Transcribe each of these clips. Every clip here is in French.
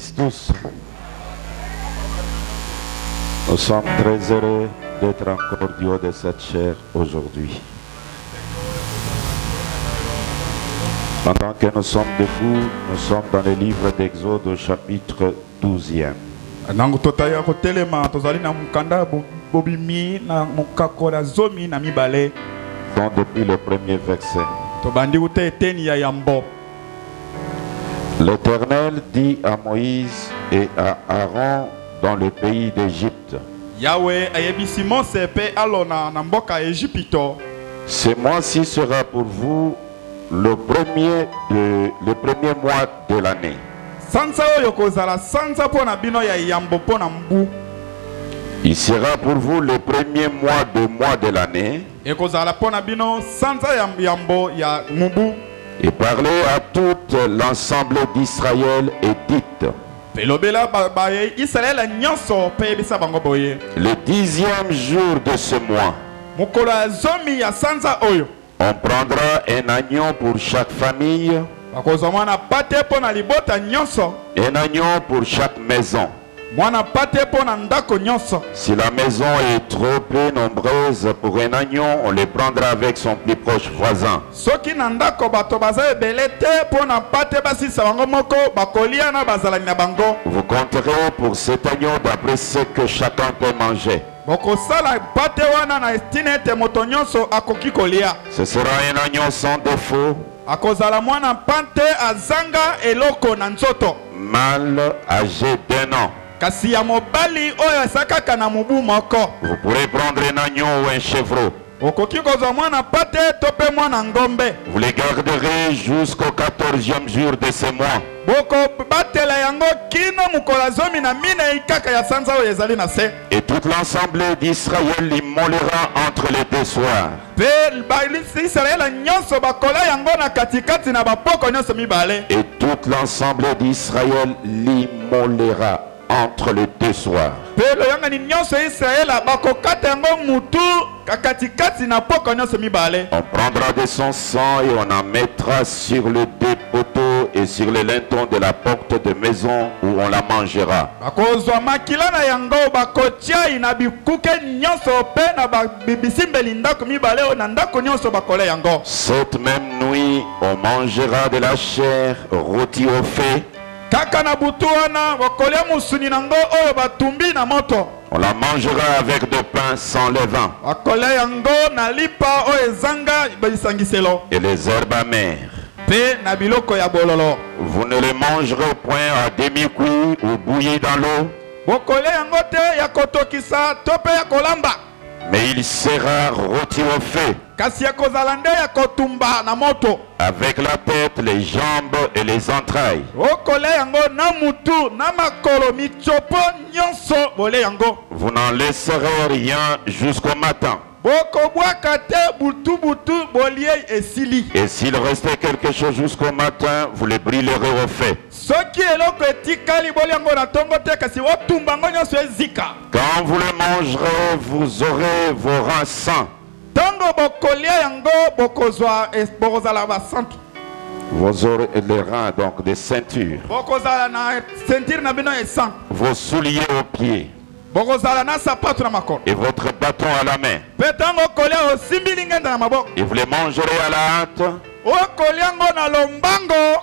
bénisse tous. Nous sommes très heureux d'être encore du haut de cette chair aujourd'hui. Pendant que nous sommes debout, nous sommes dans le livre d'Exode au chapitre 12e. Donc depuis le premier verset. L'Éternel dit à Moïse et à Aaron dans le pays d'Égypte: ce mois-ci sera pour vous le premier mois de l'année. Il sera pour vous le premier mois de l'année. Et parlez à tout l'ensemble d'Israël et dites: le 10e jour de ce mois, on prendra un agneau pour chaque famille, un agneau pour chaque maison. Si la maison est trop peu nombreuse pour un agneau, on le prendra avec son plus proche voisin. Vous compterez pour cet agneau d'après ce que chacun peut manger. Ce sera un agneau sans défaut, mâle âgé d'1 an. Vous pourrez prendre un agneau ou un chevreau. Vous les garderez jusqu'au 14e jour de ce mois. Et tout l'ensemble d'Israël l'immolera entre les deux soirs. Et tout l'ensemble d'Israël l'immolera entre les deux soirs. On prendra de son sang et on en mettra sur le deux poteaux et sur les lintons de la porte de maison où on la mangera. Cette même nuit, on mangera de la chair rôtie au feu. On la mangera avec de pain sans levain et les herbes amères. Vous ne les mangerez point à demi-cuit ou bouillis dans l'eau, mais il sera rôti au feu, avec la tête, les jambes et les entrailles. Vous n'en laisserez rien jusqu'au matin. Et s'il restait quelque chose jusqu'au matin, vous les brûlerez au feu. Quand vous le mangerez, vous aurez vos reins sains. Vos oreilles et les reins, donc des ceintures. Vos souliers aux pieds. Et votre bâton à la main. Et vous les mangerez à la hâte.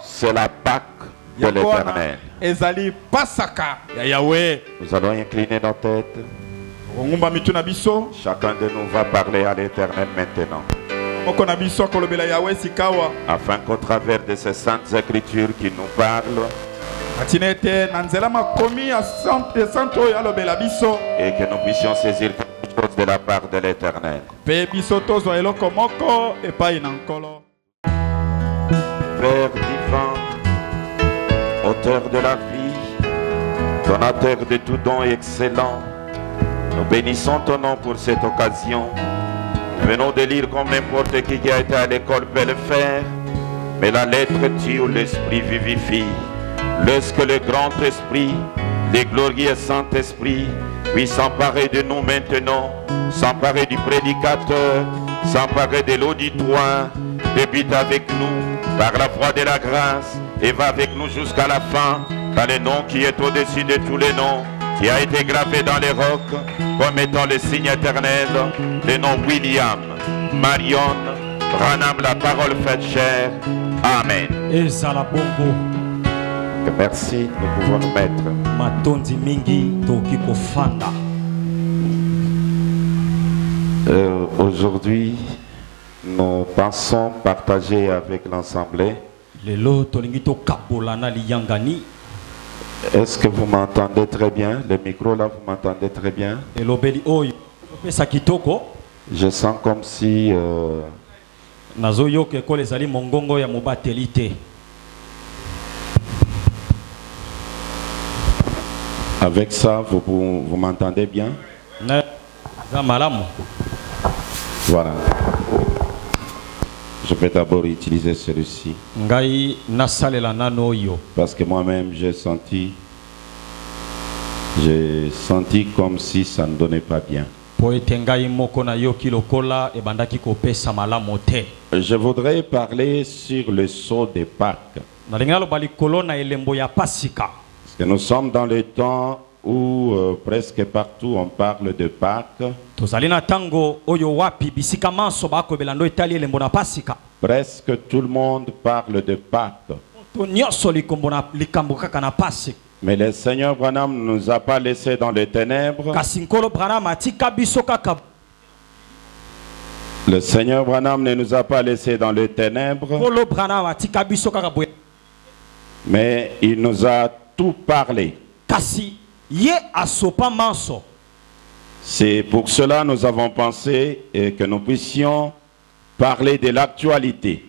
C'est la Pâque de l'Éternel. Nous allons incliner nos têtes. Chacun de nous va parler à l'Éternel maintenant, afin qu'au travers de ces saintes écritures qui nous parlent, et que nous puissions saisir quelque chose de la part de l'Éternel. Père divin, auteur de la vie, donateur de tout don excellent, nous bénissons ton nom pour cette occasion. Venons de lire comme n'importe qui a été à l'école peut le faire, mais la lettre tue, l'esprit vivifie. Lorsque le grand esprit, le glorieux Saint-Esprit, puisse s'emparer de nous maintenant, s'emparer du prédicateur, s'emparer de l'auditoire, débute avec nous par la voie de la grâce et va avec nous jusqu'à la fin. Dans le nom qui est au-dessus de tous les noms, qui a été gravé dans les rocs comme étant le signe éternel, le nom William, Marion, Branham, la parole faite chair. Amen. Merci, nous pouvons nous mettre. Aujourd'hui, nous pensons partager avec l'Assemblée. Est-ce que vous m'entendez très bien? Le micro là, vous m'entendez très bien? Je sens comme si avec ça, vous m'entendez bien? Voilà. Je vais d'abord utiliser celui-ci. Parce que moi-même, j'ai senti comme si ça ne donnait pas bien. Je voudrais parler sur le sceau de Pâques. Parce que nous sommes dans le temps où presque partout on parle de Pâques. Presque tout le monde parle de Pâques. Mais le Seigneur Branham ne nous a pas laissés dans les ténèbres. Le Seigneur Branham ne nous a pas laissés dans les ténèbres. Mais il nous a tout parlé. C'est pour cela que nous avons pensé que nous puissions parler de l'actualité.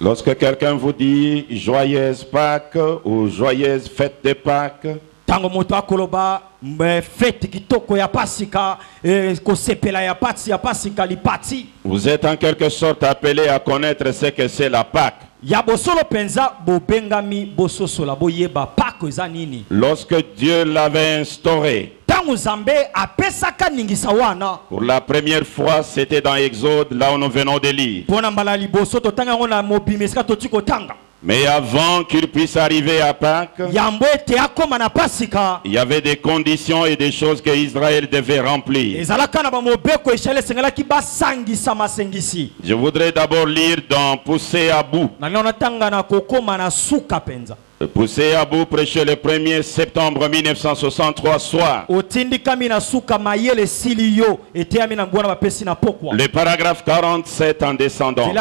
Lorsque quelqu'un vous dit joyeuse Pâques ou joyeuse fête de Pâques, vous êtes en quelque sorte appelé à connaître ce que c'est la Pâques. Lorsque Dieu l'avait instauré, pour la première fois, c'était dans Exode, là où nous venons de lire. Mais avant qu'il puisse arriver à Pâques, il y avait des conditions et des choses que Israël devait remplir. Je voudrais d'abord lire dans Poussé à bout. Poussé à bout, prêché le 1er septembre 1963 soir. Le paragraphe 47 en descendant.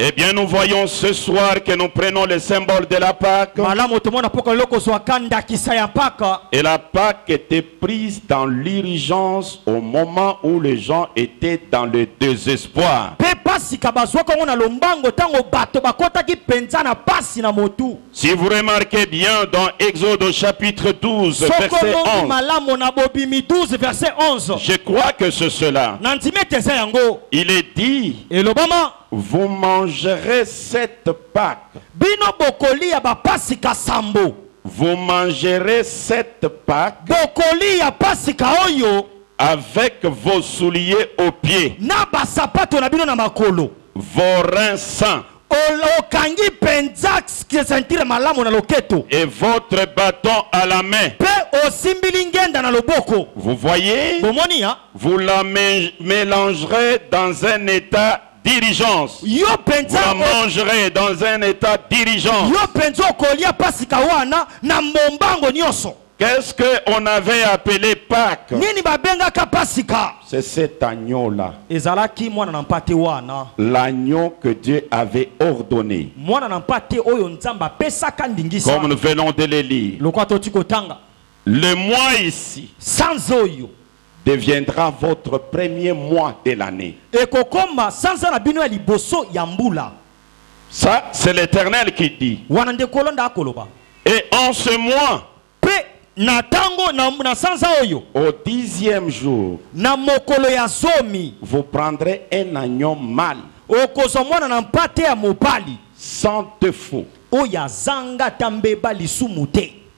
Eh bien, nous voyons ce soir que nous prenons le symbole de la Pâque. Et la Pâque était prise dans l'urgence au moment où les gens étaient dans le désespoir. Si vous remarquez bien dans Exode au chapitre 12, verset 11, je crois que c'est cela. Il est dit, vous mangerez cette Pâque. Vous mangerez cette Pâque avec vos souliers aux pieds, vos reins saints, et votre bâton à la main. Vous voyez, vous la mélangerez dans un état diligence. Vous la mangerez dans un état diligence. Qu'est-ce qu'on avait appelé Pâques? C'est cet agneau-là. L'agneau que Dieu avait ordonné. Comme nous venons de le lire. Le mois ici deviendra votre premier mois de l'année. Ça, c'est l'Éternel qui dit. Et en ce mois, au 10e jour, vous prendrez un agneau mâle, sans défaut,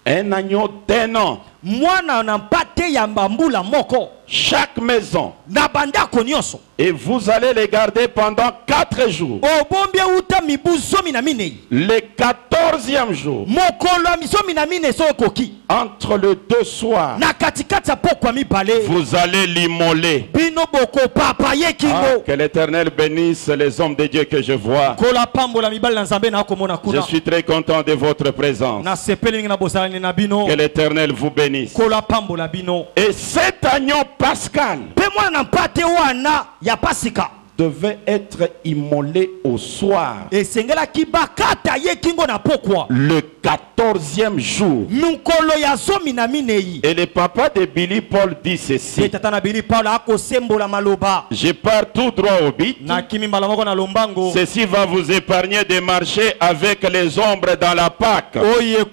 un agneau d'un an, mwana na mpate ya mbambula moko chaque maison, na bandako nyonso et vous allez les garder pendant 4 jours. obombie uta mibu zomi na minei Le 14e jour, mokolo ya zomi na minei so ekoki entre le 2 soirs, na katikati ya pokwa mibale vous allez l'immoler. bino bokopapa ye Ah, kingo que l'Éternel bénisse les hommes de Dieu que je vois. kola pambola mibale na nzambe na komona Je kuna suis très content de votre présence. na sepeli mingi na bozalani na bino Que l'Éternel vous bénisse. kola pambola bino Et cet agneau pascal mpe mwana na mpate wana ya pasika devait être immolé au soir, esengelaki bakata ye kingo na pokwa le 14e jour. mikolo ya zomi na minei Et le papa de Billy Paul dit ye ceci. tata na bili paulo akosembola maloba Je pars tout droit au but. na kimi mbala moko na lombango Ceci va vous épargner de marcher avec les ombres dans la Pâque. oyo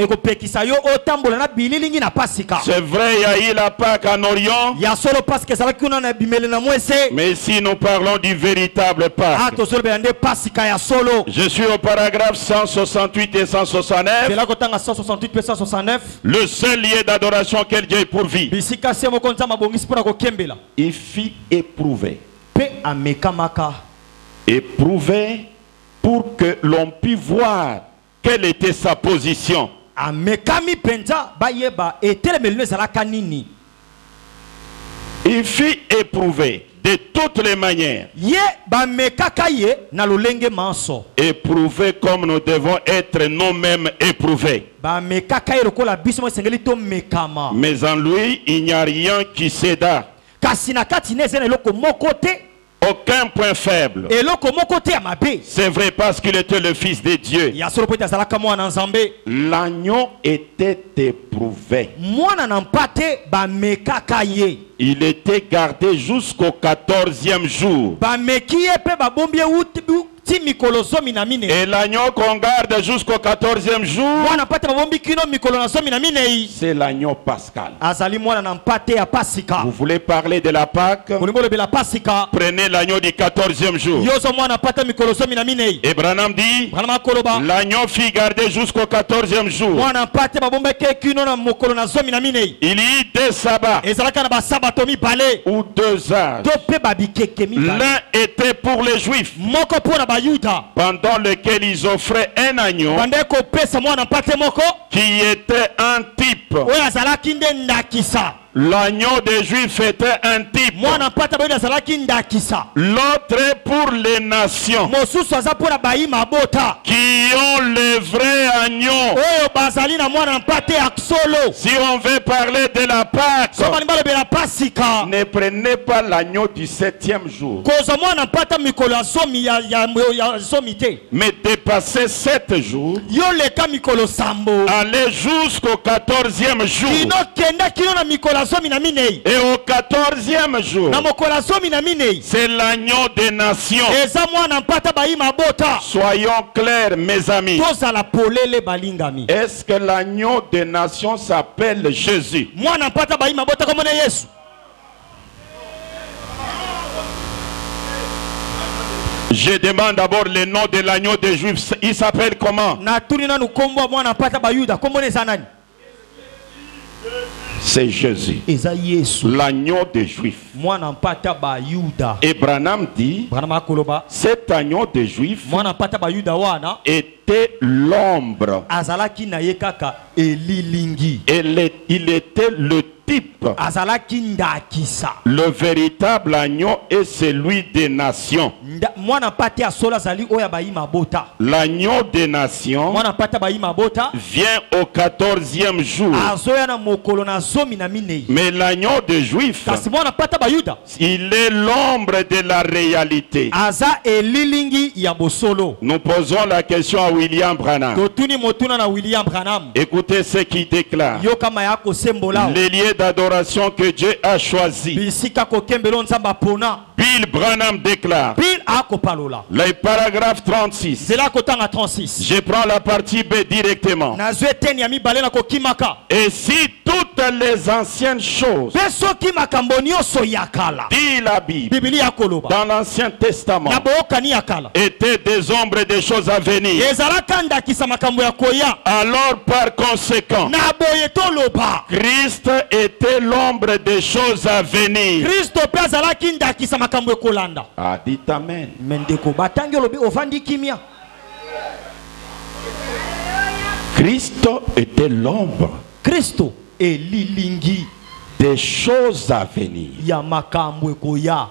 ekopekisa yo otambola na bililingi na pasika C'est vrai, il y a eu la Pâque en Orient, ya solo pasika ezalaki kuna na bimele na mwese mais ici nous parlons du véritable Pâque. tozolobela nde pasika ya solo Je suis au paragraphe 168 et 169. zela kotanga 168 mpe 169 Le seul lieu d'adoration auquel Dieu est pourvu. bisika se moko nzambe abongisi mpona kokembela Il fit éprouver. mpe amekamaka Éprouver pour que l'on puisse voir quelle était sa position. amekami mpenza bayeba etelemeli no ezalaka nini Il fit éprouver de toutes les manières. ye bamekaka ye na lolenge manso Éprouver comme nous devons être nous-mêmes éprouvés. bamekaka ye lokola biso mo esengeli tomekama Mais en lui, il n'y a rien qui céda. kasi na kati na eza na eloko moko te Aucun point faible. eloko moko te ya mabe C'est vrai parce qu'il était le Fils de Dieu. ya solo po ete azalaka mwana nzambe L'agneau était éprouvé. mwana na mpate bamekaka ye Il était gardé jusqu'au 14e jour. bameki ye mpe babombi ye ti mikolo zomi na minei Et l'agneau qu'on garde jusqu'au 14e jour, mwana mpate babombi kino mikolo na zomi na minei c'est l'agneau pascal. azali mwana na mpate ya pasika Vous voulez parler de la Pâque? olingi olobela pasika Prenez l'agneau du 14e jour. yozo mwana mpate mikolo zomi na minei Et Branham dit, branama akoloba l'agneau fut gardé jusqu'au 14e jour. mwana mpate babombaki kino na mokolo na zomi na minei Il y eut 2 sabbats ezalaka na basabato mibale ou 2 âges. to mpe babikeke mibale L'un était pour les Juifs, moko mpo na bayuda pendant lequel ils offraient un agneau bande kopesa mwana mpate moko qui était un type. oyo azalaki nde ndakisa L'agneau des Juifs était un type. mwana mpate bayuda azalaki ndakisa L'autre est pour les nations mosusu aza mpo na bayima bota qui ont le vrai agneau. oyo bazali na mwana mpate ya solo Si on veut parler de la Pâque, so balingi balobela pasika ne prenez pas l'agneau du 7e jour, kozwa mwana mpate mikolo ya zomi ya zomi te mais dépassez 7 jours, yo leka mikolo sambo allez jusqu'au 14e jour. kino kenda kino na mikolo ya zomi na minei Et au 14e jour, na mokolo ya zomi na minei c'est l'agneau des nations. eza mwana mpata bayima bota Soyons clairs, mes amis. tozala polele balingami Est-ce que l'agneau des nations s'appelle Jésus? mwana mpata bayima bota komona yesu Je demande d'abord le nom de l'agneau des Juifs. Il s'appelle comment? natuni nanu nkombo ya mwana mpata bayuda komona eza nani C'est Jésus, eza yesu l'agneau des Juifs. mwana mpata bayuda Et Branham dit, branama akoloba cet agneau des Juifs mwana mpata bayuda wana était l'ombre. azalaki na ye kaka elilingi Il était le type. azalaki ndakisa Le véritable agneau est celui des nations. mwana mpate ya solo azali oyo ya bayima bota L'agneau des nations mwana mpate bayima bota vient au 14e jour. azoya na mokolo na zomi na minei Mais l'agneau des Juifs, kasi mwana mpate bayuda il est l'ombre de la réalité. aza elilingi ya bosolo Nous posons la question à William Branham. totuni motuna na william branham Écoutez ce qu'il déclare. yo kama ya kosembola Les lieux d'adoration que Dieu a choisis. bisika kokembela nzamba pona Bill Branham déclare, bill akopalola. Le paragraphe 36. Zela kotanga 36. Je prends la partie B directement. Na zweteni ya mibale na kokimaka. Et si toutes les anciennes choses, Beso ki makambo nyonso ya kala. dit la Bible, Biblia koloba. dans l'Ancien Testament, Na bookani ya kala. étaient des ombres des choses à venir. Ezalaka ndakisa makambo ya koya. Alors par conséquent, Na boye toloba. Christ était l'ombre des choses à venir. Kristo pe azalaki ndakisa makambo ekolanda. Ah, dites amen. Mendeko batangi olobi ovandi kimia. Christ était l'ombre Kristo elilingi des choses à venir. ya makambo ekoya.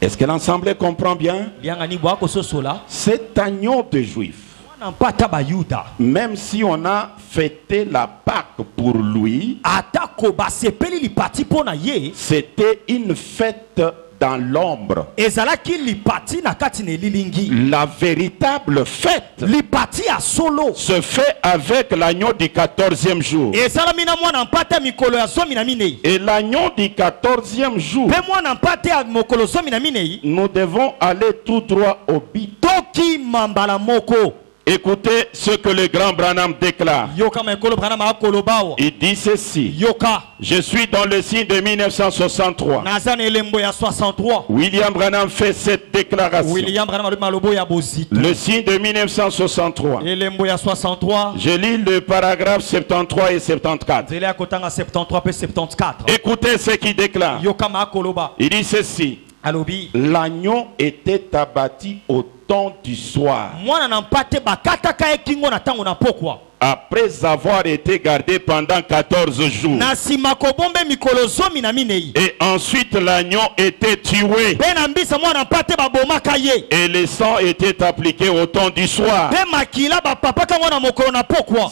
Est-ce que l'ensemble comprend bien? Lianga ni bwako sosola. Cet agneau de juif, Wana mpata bayuda. même si on a fêté la Pâque pour lui, Atako basepeli lipati pona ye. c'était une fête dans l'ombre. Ezalaki lipati na kati na elilingi. La véritable fête Lipati ya solo. se fait avec l'agneau du 14e jour. Esalami na mwana mpata mikolo ya zomi na minei. Et l'agneau du 14e jour, Pe mwana mpata ya mokolo zomi na minei. nous devons aller tout droit au but. Toki mambala moko. Écoutez ce que le grand Branham déclare. Yoka mekolo brana akolobawa. Il dit ceci: Yoka. je suis dans le signe de 1963. Nazana elembo ya 63. William Branham fait cette déclaration. William Branham malobo ya bozito. Le signe de 1963. Elembo ya 63. Je lis le paragraphe 73 et 74. Zele ya kotanga 73 pe 74. Écoutez ce qu'il déclare. Yoka makoloba. Il dit ceci: Alobi. l'agneau était abattu au temps du soir, Mwana na mpate bakataka ekingo na tango na pokwa. après avoir été gardé pendant 14 jours. Na sima kobombe mikolo zomi na minei. Et ensuite l'agneau était tué. Pe na mbisa mwana mpate babomaka ye. Et le sang était appliqué au temps du soir. Pe makila bapapaka mwana mokolo na pokwa.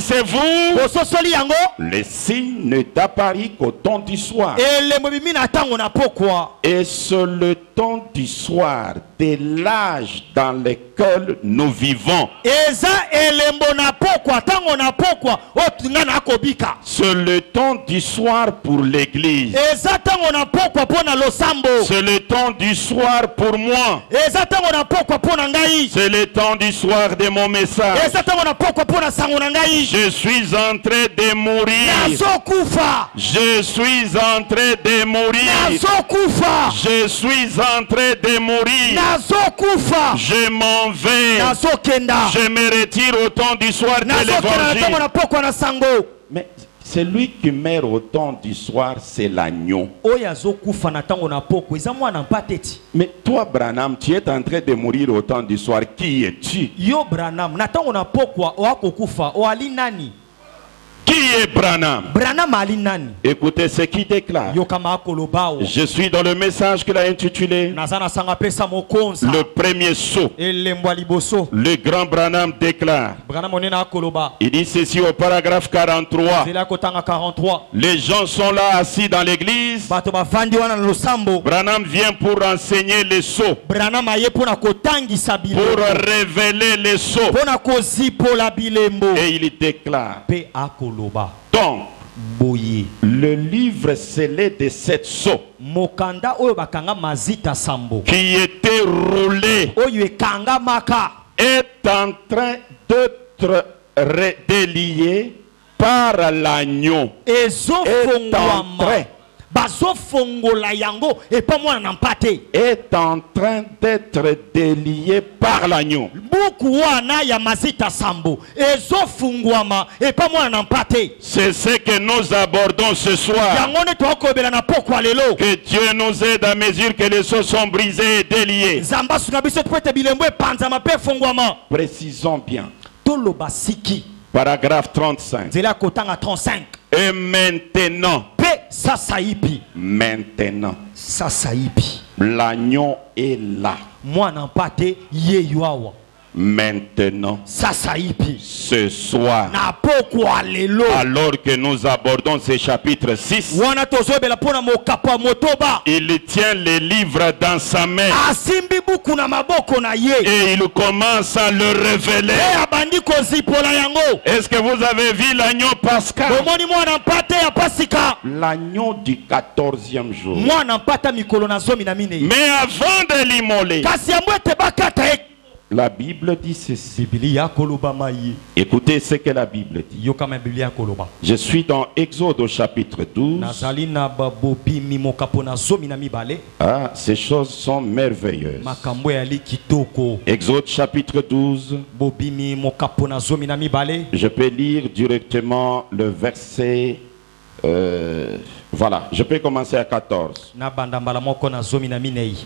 Saisissez-vous. Bososoli yango. Le signe n'est apparu qu'au temps du soir. Elembo bimi na tango na pokwa. Et c'est le temps du soir de l'âge dans lequel nous vivons. Eza elembo na pokwa tango na pokwa otunga na kobika. C'est le temps du soir pour l'église. Eza tango na pokwa pona losambo. C'est le temps du soir pour moi. Eza tango na pokwa pona ngai. C'est le temps du soir de mon message. Eza tango na pokwa pona sango na ngai. Je suis en train de mourir. Nazokufa. Je suis en train de mourir. Nazokufa. Je suis en train de mourir. Nazokufa. Je m'en vais. Nazokenda. Je me retire au temps du soir de Nazokenda na tango l'évangile. na pokwa na sango. Mais celui qui meurt au temps du soir, c'est l'agneau. Oya zokufa na tango na pokwa eza mwana mpateti. Mais toi, Branham, tu es en train de mourir au temps du soir. Qui es-tu? Yo Branham na tango na pokwa oakokufa oali nani? Qui est Branham? Branham ali nani? Écoutez ce qu'il déclare. Yo kama akolobao. Je suis dans le message qu'il a intitulé Nazana sanga pesa mokonza. Le premier saut. Elembo liboso. Le grand Branham déclare. Branham onena akoloba. Il dit ceci au paragraphe 43. Zela kotanga 43. Les gens sont là assis dans l'église. Bato bavandi wana na losambo. Branham vient pour enseigner les sauts, Branham aye pona kotangisa pour bilembo. révéler les sauts. Pona kozipola bilembo. Et il déclare. Pe akoloba. Donc, Boye. le livre scellé de sept sauts Mokanda oyo bakanga mazita sambo. qui était roulé Oyo ekanga maka. est en train d'être délié par l'agneau. Ezofongwama. Bazofongola yango epa mwana na mpate. Est en train d'être délié par l'agneau. Buku wana ya mazita sambo. Ezofungwama epa mwana na mpate. C'est ce que nous abordons ce soir. Yango ne tokobela na pokwa lelo. Que Dieu nous aide à mesure que les sauts sont brisés et déliés. Zamba suna biso tupete bilembo epanzama pe fungwama. Précisons bien. Toloba siki. Paragraphe 35. Zela kotanga 35. Et maintenant, Pe sasa ipi. maintenant, Sasa ipi. l'agneau est là. Mwana mpate ye yuawa. Maintenant, sasa hivi ce soir, na pokwa lelo alors que nous abordons ce chapitre 6, wana tozobela pona mokapo motoba il tient les livres dans sa main asimbi buku na maboko na ye et il commence à le révéler. abandi kozipola yango. Est-ce que vous avez vu l'agneau pascal? Bomoni mwana mpate ya pasika L'agneau du 14e jour. mwana mpata mikolo na zomi na mine Mais avant de l'immoler, kasi ya mwete bakata e la Bible dit ceci. Biblia koloba maye Écoutez ce que la Bible dit. yo kama Biblia koloba Je suis dans Exode au chapitre 12. nazali na babobi mimokapo na zomi na mibale Ah, ces choses sont merveilleuses. makambo ya kitoko Exode chapitre 12. bobi mimokapo na zomi na mibale. Je peux lire directement le verset. Voilà, je peux commencer à 14. na banda mbala moko na zomi na minei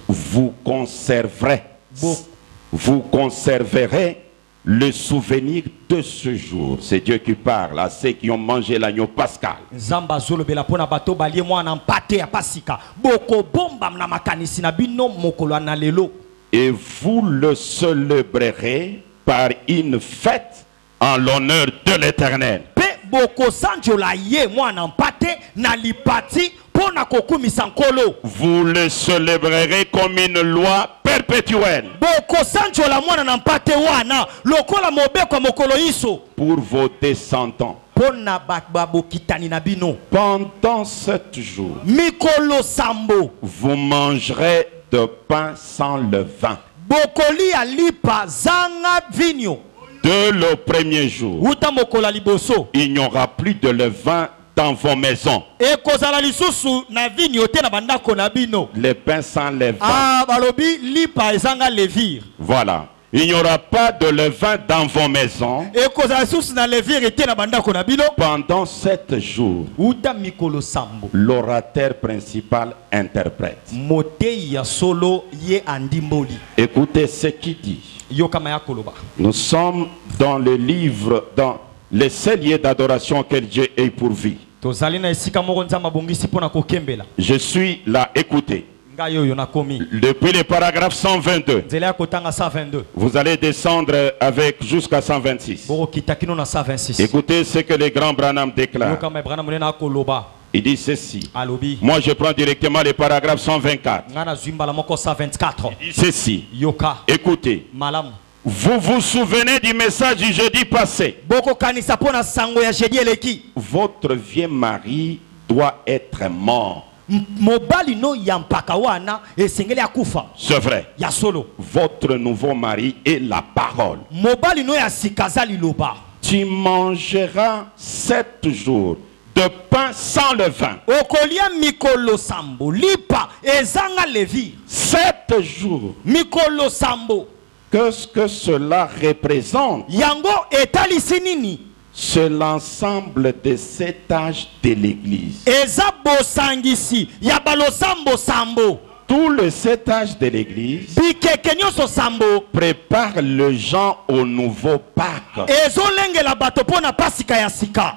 Vous conserverez le souvenir de ce jour. C'est Dieu qui parle à ceux qui ont mangé l'agneau pascal. nzamba zolobela pona bato balie mwana mpate ya pasika boko bomba na makanisi na bino mokolo na lelo. Et vous le célébrerez par une fête en l'honneur de l'Éternel. Pe boko sanjola ye mwana mpate na lipati pona kokumisa nkolo. Vous le célébrerez comme une loi perpétuelle Boko sanjola mwana na mpate wana lokola mobeko mokolo iso pour vos descendants. pona babokitani na bino. Pendant 7 jours, Mikolo sambo vous mangerez de pain sans levain. bokoli alipa zanga vinyo. Dès le premier jour, Uta mokola liboso il n'y aura plus de levain dans vos maisons. e kozala lisusu na vinyo te na bandako na bino. Les pains sans levain. Ah balobi lipa ezanga levire. Voilà. Il n'y aura pas de levain dans vos maisons E kozala lisusu na levire te na bandako na bino. pendant 7 jours. Uta mikolo sambo L'orateur principal interprète. motei ya solo ye andimboli Écoutez ce qu'il dit. yo kama ya koloba. Nous sommes dans le livre, dans les seuls lieux d'adoration que Dieu ait pourvu. Tozali na esika moko nzambe abongisi mpona kokembela. Je suis là, écoutez. Ngai oyo nakomi Depuis le paragraphe 122, nzela ya kotanga 122 vous allez descendre avec jusqu'à 126. bokokita kino na 126. Écoutez ce que le grand Branham Yo déclare. kama Branham monene akoloba Il dit ceci. alobi Moi, je prends directement le paragraphe 124. nga na zwimbala moko 124 Il dit ceci. yoka Écoutez. malamu. Vous vous souvenez du message du jeudi passé. Bokokanisa mpona sango ya jeudi eleki. Votre vieux mari doit être mort. Mobali no ya mpaka wana esengeli akufa C'est vrai. ya solo. Votre nouveau mari est la parole. Mobali no ya sikaza liloba. Tu mangeras 7 jours de pain sans levain. Okolia mikolo sambo lipa ezanga levi. 7 jours. Mikolo sambo Qu'est-ce que cela représente? yango etalisi nini? C'est l'ensemble de cet âge de l'église. Eza bosangisi ya balosambo sambo. Tout le 7 âge de l'église Bikeke nyonso sambo prépare les gens au nouveau Pâques. ezolengela bato mpona pasika ya sika.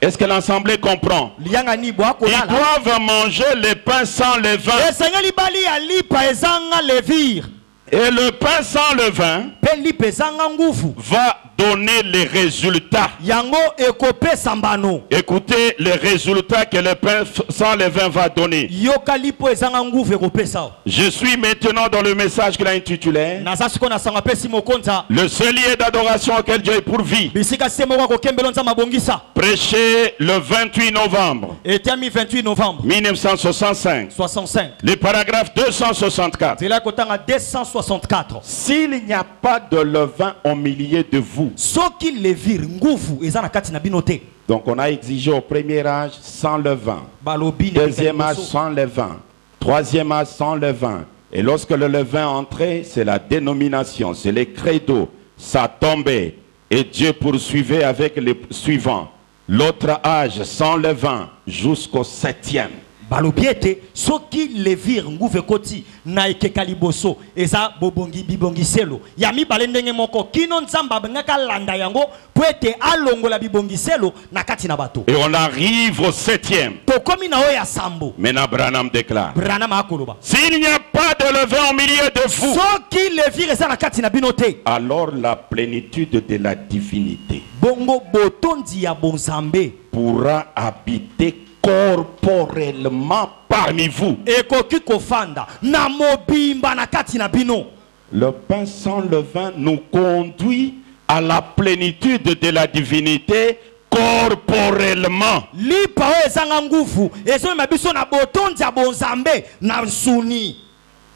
Est-ce que l'assemblée comprend? Lianga ni Ils bwakolala doivent manger le pain sans levain. esengeli bali ya lipa ezanga levire. Et le pain sans levain Pe lipa ezanga nguvu va donner les résultats. yango ekopesa mbano. Écoutez les résultats que le pain sans levain va donner. Yoka lipo ezanga nguvu ekopesa. Je suis maintenant dans le message qu'il a intitulé Naza siko na sanga pesi mokonza le seul lieu d'adoration auquel Dieu est pourvu. bisika semo kwa kokembelo nzama bongisa. Prêché le 28 novembre Etiami 28 novembre 1965. 65. Le paragraphe 264. Zela kotanga 264. S'il n'y a pas de levain au milieu de vous. Soki levire nguvu eza na kati na bino te. Donc on a exigé au premier âge sans levain. Balobi Deuxième âge sans levain. Troisième âge sans levain. Et lorsque le levain entrait, c'est la dénomination, c'est les credos. Ça tombait. Et Dieu poursuivait avec les suivants. L'autre âge sans levain jusqu'au 7e. balobi ete soki levir nguve koti na ekeka liboso eza bobongi bibongiselo ya mibale ndenge moko kino nzambe abengaka landa yango po ete alongola bibongiselo na kati na bato. Et on arrive au 7e. Tokomi na oyo ya sambo. Maintenant Branham déclare, Branham akoloba, s'il n'y a pas de levain au milieu de vous, soki levir eza na kati na bino te, alors la plénitude de la divinité bongo botondi ya bonzambe pourra habiter corporellement parmi vous. ekoki kofanda na mobimba na kati na bino. Le pain sans levain nous conduit à la plénitude de la divinité corporellement. Lipa oyo ezanga nguvu ezomema biso na botondi ya bonzambe na nsuni.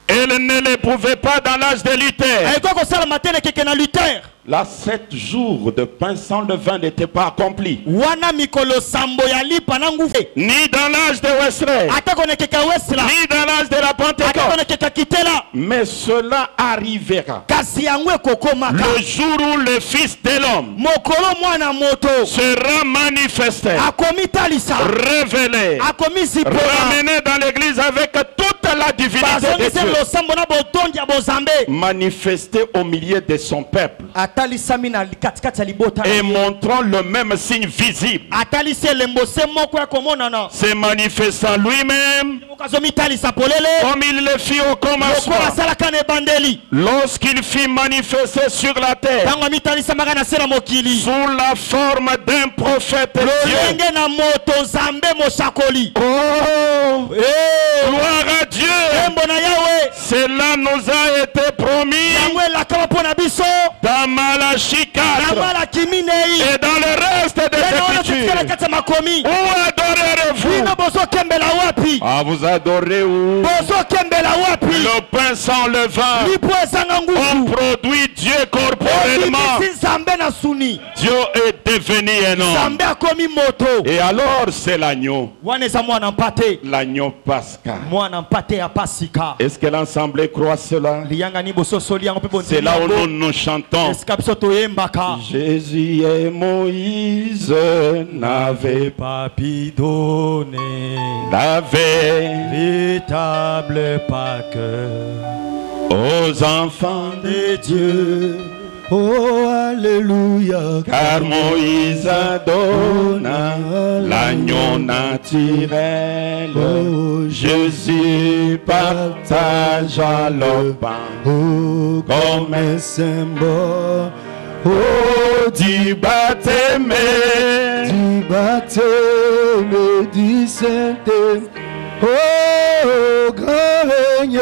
Elle ne l'éprouvait pas dans l'âge de Luther. Ekoki kosala matene keke na Luther. Là, 7 jours de pain sans levain n'étaient pas accomplis. Wana mikolo sambo ya lipa na nguvu. Ni dans l'âge de Wesley, Atako ne keka Wesley. ni dans l'âge de la Atako Pentecôte. ne keka kitela. Mais cela arrivera Kasi yango ekokomaka. le jour où le Fils de l'homme Mokolo mwana moto. sera manifesté, Akomi talisa. révélé, Akomi zipola. ramené dans l'église avec toute la divinité de Bazongise Dieu, lo sambo na botondi ya bozambe. manifesté au milieu de son peuple Atalisami na katikati ya libota. et montrant le même signe visible, Atalisi elembo se moko ya komonana. se manifestant lui-même Mokazomi talisa polele. comme il le fit au Lokola commencement, salaka ne bandeli. lorsqu'il fit manifester sur la terre Tango mitalisa maka na se na mokili. sous la forme d'un prophète Dieu. Lolenge na moto zambe moshakoli. Oh, Eh, gloire à Dieu! embo na Yahweh. Cela nous a été promis Yango elakama pona biso. dans Malachie 4 Namala kiminei. et dans le reste des Eno wana tutikela Écritures. kati ya makomi. Où adorerez-vous? Bino bozo kembela wapi? Ah, vous adorez où? Bozo kembela wapi? Le pain sans levain. Lipo ezanga On nguvu. produit Dieu corporellement. Obimisi zambe na suni. Dieu est devenu un homme. Zambe akomi moto. Et alors, c'est l'agneau. Wana eza mwana mpate. L'agneau pascal. Mwana mpate ya pasika. Est-ce que l'Assemblée croit cela? Liyanga ni boso soli yango pe bonzi. C'est là où nous chantons. Esika biso toyembaka. Jésus et Moïse n'avaient pas Papidone. la Véritable Pâques aux enfants de de Dieu. Oh, Alléluia. car Moïse donna l'agneau naturel. Oh, Jésus partagea le pain Oh, comme un symbole oh, du baptême. du baptême du Saint-Esprit. Oh, grand règne,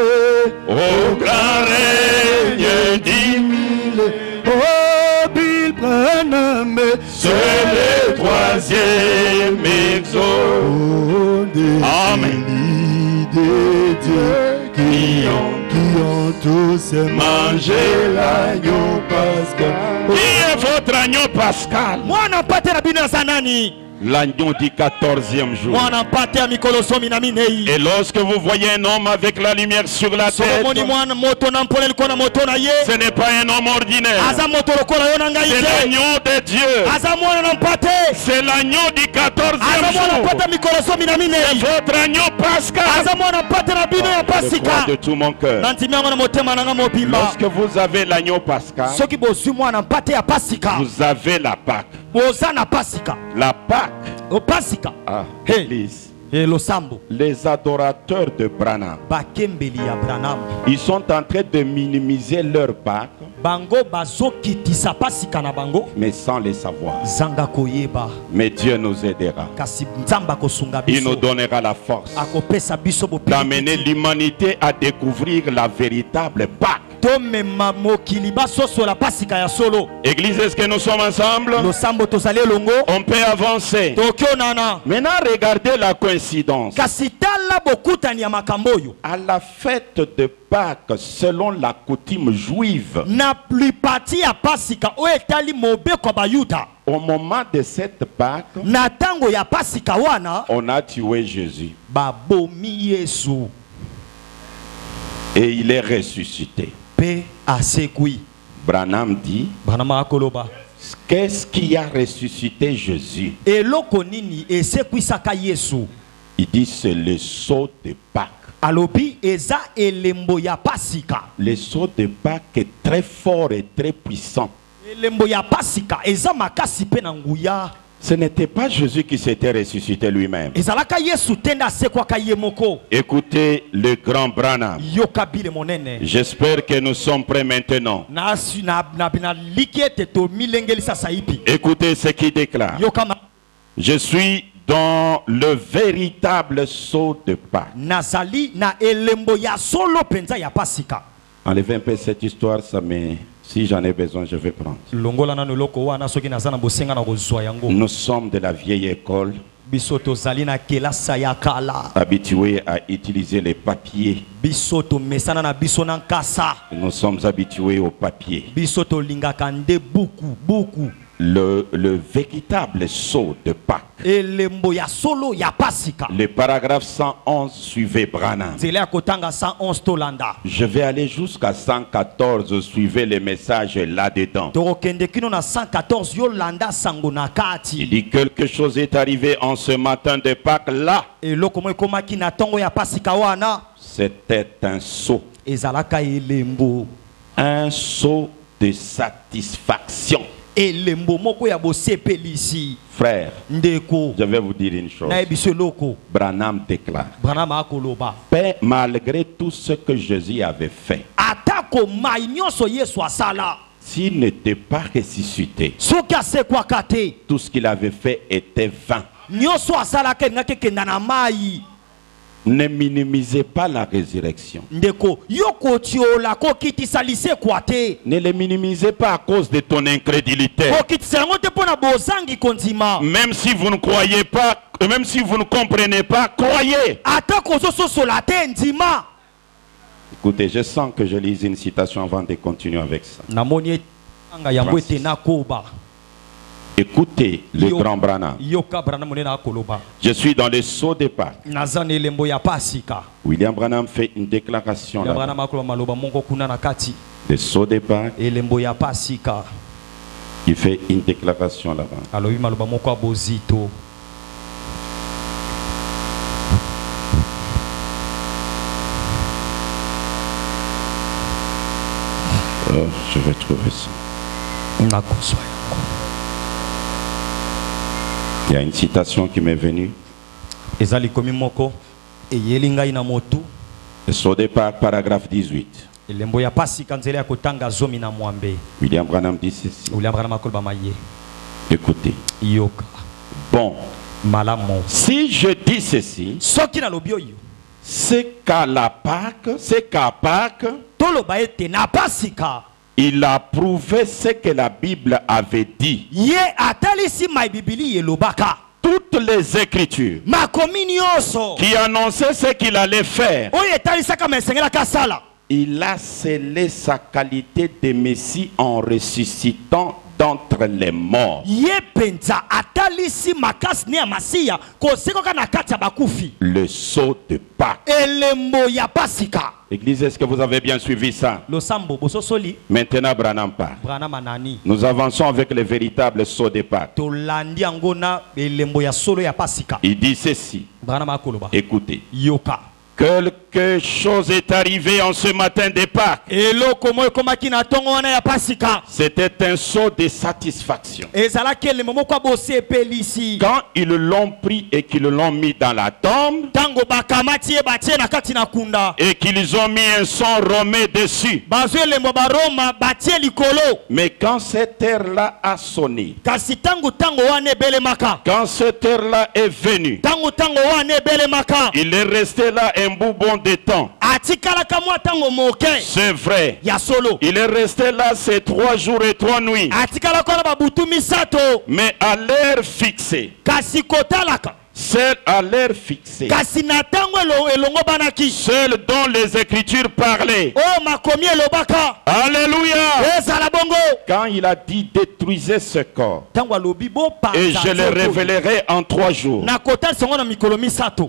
Au grand règne d'Émile, oh, Bill Branham, c'est le troisième exode. oh, des Amen. bénis de Dieu Qui qui ont tous mangé l'agneau pascal. Qui est votre agneau pascal? Mwana mpate na bino aza nani? L'agneau du 14e jour. Mwana mpate ya mikolo somi na minei. Et lorsque vous voyez un homme avec la lumière sur la tête, Solomoni mwana moto na mpole liko na moto na ye. ce n'est pas un homme ordinaire. Aza moto lokola yo na ngai C'est te. l'agneau de Dieu. Aza mwana na mpate. C'est l'agneau du 14e Aza mwana jour. mpate ya mikolo somi na minei. Votre agneau pascal. Aza mwana mpate na bino ya Je crois pasika. de tout mon cœur. Na ntimi yango na motema na nga mobimba. Lorsque vous avez l'agneau pascal, Soki bozwi mwana mpate ya pasika. vous avez la Pâque. Boza na pasika. La Pâque. O pasika. Ah, Hey. l'église. E losambo. Les adorateurs de Branham, Bakembeli ya Branham. ils sont en train de minimiser leur Pâque, Bango bazokitisa pasika na bango. mais sans le savoir. Zanga koyeba. Mais Dieu nous aidera. Kasi nzamba kosunga Il nous biso. donnera la force Akopesa biso d'amener bopili. l'humanité à découvrir la véritable Pâque. Tomema mokili basosola pasika ya solo. Église, est-ce que nous sommes ensemble? Losambo tozali elongo. On peut avancer. Tokionana. Maintenant, regardez la coïncidence. Kasi tala bokutani ya makambo oyo. À la fête de Pâques, selon la coutume juive, Na plupati ya pasika oyo etali mobeko ya bayuda. au moment de cette Pâque, Na tango ya pasika wana on a tué Jésus babomi Yesu et il est ressuscité. pe asekui. Branham dit, Banama akoloba. qu'est-ce qui a ressuscité Jésus? Eloko nini esekwisaka Yesu? Il dit c'est le sceau de Pâques. alobi eza elembo ya pasika. Le sceau de Pâques est très fort et très puissant. Elembo ya pasika eza makasi pe na nguya. Ce n'était pas Jésus qui s'était ressuscité lui-même. Ezalaka Yesu tenda sekwaka ye moko. Écoutez le grand Branham. Yoka bile monene. J'espère que nous sommes prêts maintenant. Na likiete to milengeli sasa ipi. Écoutez ce qu'il déclare. Yoka Je suis dans le véritable sceau de Pâques. Nazali na elembo ya solo penza ya pasika. Enlevez un peu cette histoire, ça me... Si j'en ai besoin, je vais prendre. Nous sommes de la vieille école, habitués à utiliser les papiers. Nous sommes habitués au papier. Le véritable sceau de Pâques. Le paragraphe 111 suivait Branham. Je vais aller jusqu'à 114, suivez les messages là-dedans. Il dit quelque chose est arrivé en ce matin de Pâques là. C'était un sceau. Un sceau de satisfaction. Frère, je vais vous dire une chose. Branham déclare, malgré tout ce que Jésus avait fait, s'il n'était pas ressuscité, tout ce qu'il avait fait était vain. Ne minimisez pas la résurrection. Ne le minimisez pas à cause de ton incrédulité. Même si vous ne croyez pas, même si vous ne comprenez pas, croyez. Écoutez, je sens que je lis une citation avant de continuer avec ça. Écoutez le grand Branham. Je suis dans le sceau de Pâques. William Branham fait une déclaration là. Le sceau de Pâques. Il fait une déclaration là-bas. Oh, je vais trouver ça. Il y a une citation qui m'est venue. Le sceau de Pâques, paragraphe 18. William Branham dit ceci. Écoutez. Bon. Si je dis ceci, c'est qu'à la Pâques, il a prouvé ce que la Bible avait dit. Toutes les écritures qui annonçaient ce qu'il allait faire. Il a scellé sa qualité de Messie en ressuscitant d'entre les morts. Le sceau de Pâques. Église, est-ce que vous avez bien suivi ça? Maintenant, Branham parle. Nous avançons avec le véritable sceau de Pâques. Il dit ceci. Écoutez. Quelque chose est arrivé en ce matin de Pâques. C'était un sceau de satisfaction. Quand ils l'ont pris et qu'ils l'ont mis dans la tombe, et qu'ils ont mis un son romé dessus. Mais quand cette heure-là a sonné, quand cette heure-là est venue, il est resté là un bon de temps. C'est vrai. Il est resté là ces 3 jours et 3 nuits. Mais à l'heure fixée, seul à l'heure fixée, seul dont les Écritures parlaient. Alléluia. Quand il a dit détruisez ce corps et je le révélerai en 3 jours,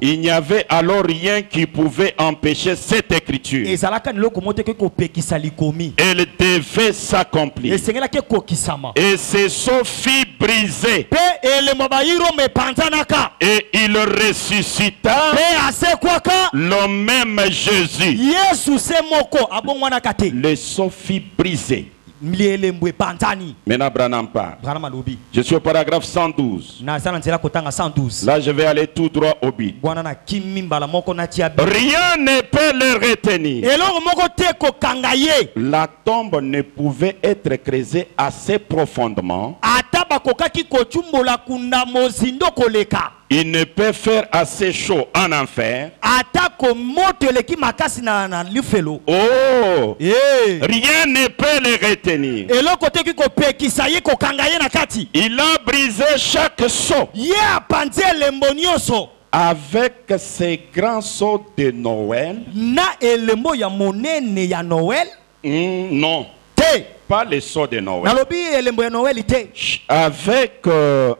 il n'y avait alors rien qui pouvait empêcher cette écriture. Elle devait s'accomplir. Et ce sceau fit briser elembo bairoma epanzanaka et il ressuscita pe asekwaka le même Jésus. Yesu se moko abongwanaka te Le seau fut brisé. elembo epanzani. Maintenant, Branham parle. Branham alobi Je suis au paragraphe 112. na zala nzela kotanga 112 Là, je vais aller tout droit au but. bwana na kimi mbala moko na tia bi Rien ne peut le retenir. eloko moko te kokanga ye La tombe ne pouvait être creusée assez profondément. ata bakokaki kochumbola kunda mozindo koleka Il ne peut faire assez chaud en enfer. ata komoto eleki makasi na lifelo Oh! Eh. Rien ne peut le retenir. eloko te ki kopekisa ye kokanga ye na kati Il a brisé chaque seau ye apanzi elembo nyonso avec ces grands seaux de Noël. na elembo ya monene ya Noel Non, te pas les seaux de Noël. nalobi elembo ya Noel te Avec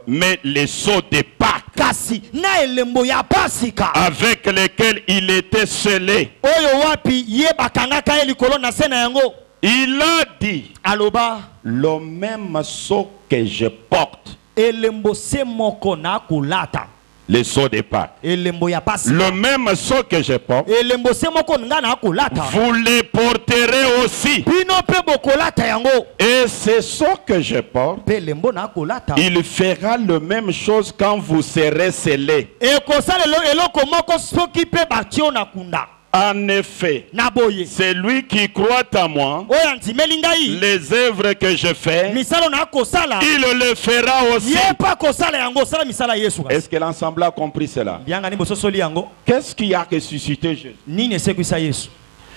mais les seaux de Pâques kasi na elembo ya pasika avec lesquels il était scellé. oyo wapi ye bakangaka ye likolo na se na yango Il a dit, aloba le même seau que je porte, elembo se moko na kolata les seaux de Pâques. elembo ya pasika Le même seau que je porte, elembo se moko nga na kolata vous les porterez aussi. bino pe bokolata yango Et ce seau que je porte, pe elembo na kolata il fera la même chose quand vous serez scellés. ekosala eloko moko soki pe batio na kunda En effet, na boye celui qui croit à moi, oyo andimeli ngai les œuvres que je fais, misala na kosala il le fera aussi. ye pa kosala yango osala misala Yesu kasi Est-ce que l'ensemble a compris cela? bianga ni bososoli yango Qu'est-ce qui a ressuscité Jésus? nini esekwisa Yesu